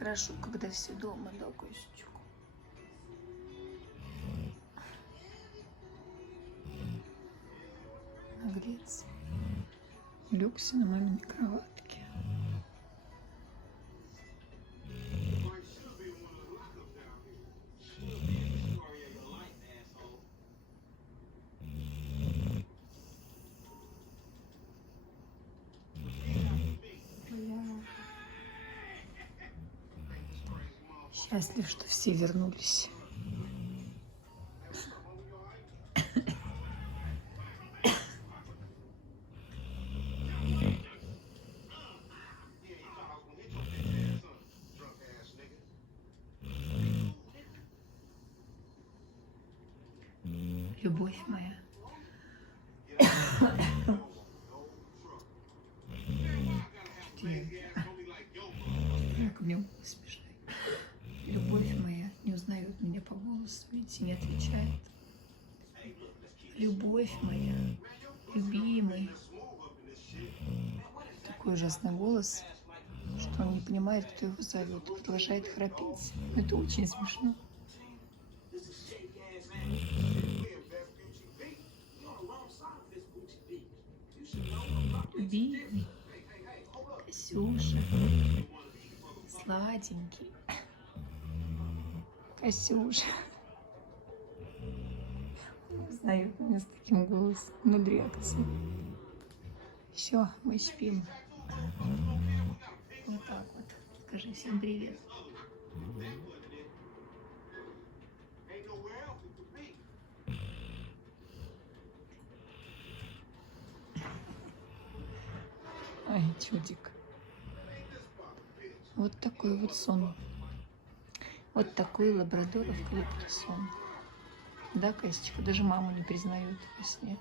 Хорошо, когда все дома, да, Костюк? Наглец. Легся на маминой кроватке. Счастлив, что все вернулись. Любовь моя. Как мне голос смешной. Любовь моя не узнает меня по голосу, ведь и не отвечает. Любовь моя, любимый. Такой ужасный голос, что он не понимает, кто его зовет, и продолжает храпеть. Это очень смешно. Любимый, Косюша, сладенький, Косюша. Он узнает меня с таким голосом, ноль реакции. Все, мы спим. Вот так вот. Скажи всем привет. Ай, чудик. Вот такой вот сон. Вот такой лабрадоров крепкий сон. Да, Костечка, даже маму не признают во сне.